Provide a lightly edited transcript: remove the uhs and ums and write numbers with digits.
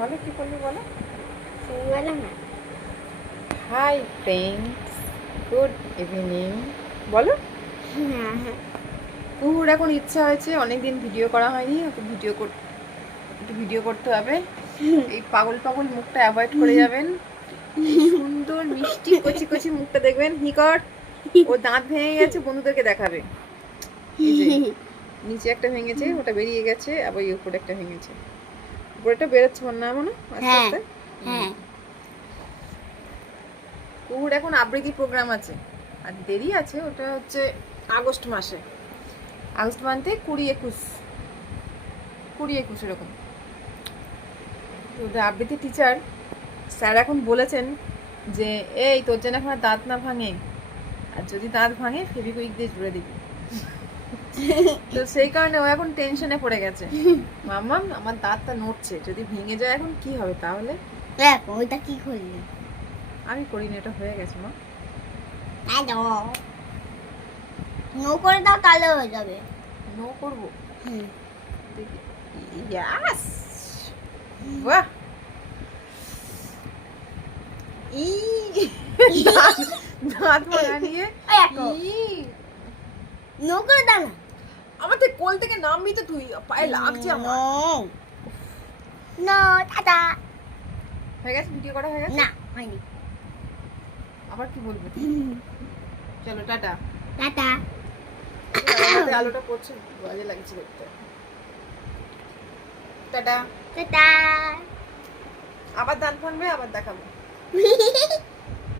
বলো কি করবি বলো। বলো না। Hi friends, good evening. বলো। হ্যাঁ। কুহুর এখন ইচ্ছা হয়েছে, অনেকদিন ভিডিও করা হয়নি, ওকে একটু ভিডিও করতে হবে। এই পাগল পাগল মুখটা অ্যাভয়েড করে যাবেন। এই সুন্দর মিষ্টি কচি কচি মুখটা দেখবেন। হিকর ও দাঁত ভেঙে গেছে, বন্ধুদেরকে দেখাবে। এই যে নিচে একটা ভেঙেছে, ওটা বেরিয়ে গেছে, আবার এই উপরে একটা ভেঙেছে। উপরেটা বেরোচ্ছে মনে হয় মনে আস্তে আস্তে। হ্যাঁ। কুহুর এখন আবৃত্তি প্রোগ্রাম আছে, আর দেরি আছে, ওটা হচ্ছে আগস্ট মাসে। আগস্ট মান্থে 20-21 এরকম। ওদের আবৃত্তি টিচার স্যার এখন বলেছেন যে এই তোর যেন এখন আর দাঁত না ভাঙে, আর যদি দাঁত ভাঙে ফেভিকুইক দিয়ে জুড়ে দিবি। তো সেই কারণে ও এখন টেনশনে পড়ে গেছে। মাম্মা আমার দাঁতটা নড়ছে, যদি ভেঙে যায় এখন কি হবে তাহলে। দেখ ওইটা কি করলি? আমি করিনি, এটা হয়ে গেছে মা। নো করে দাও, কালো হয়ে যাবে। নো করবো। হুম। ইয়াস, বাহ। ই দাঁত ভাঙা নিয়ে নো করে দাও না। আমাদের কোল থেকে নামবি তো তুই, পায়ে লাগছে আমার। নো টাটা। হয়ে গেছে, ভিডিও করা হয়ে গেছে। না হয়নি। আবার কি বলবো? চলো টাটা। টাটা। আলোটা পড়ছে, বাজে লাগছে দেখতে। টাটা। টাটা। আবার দাঁত ভাঙবে, আবার দেখাবো।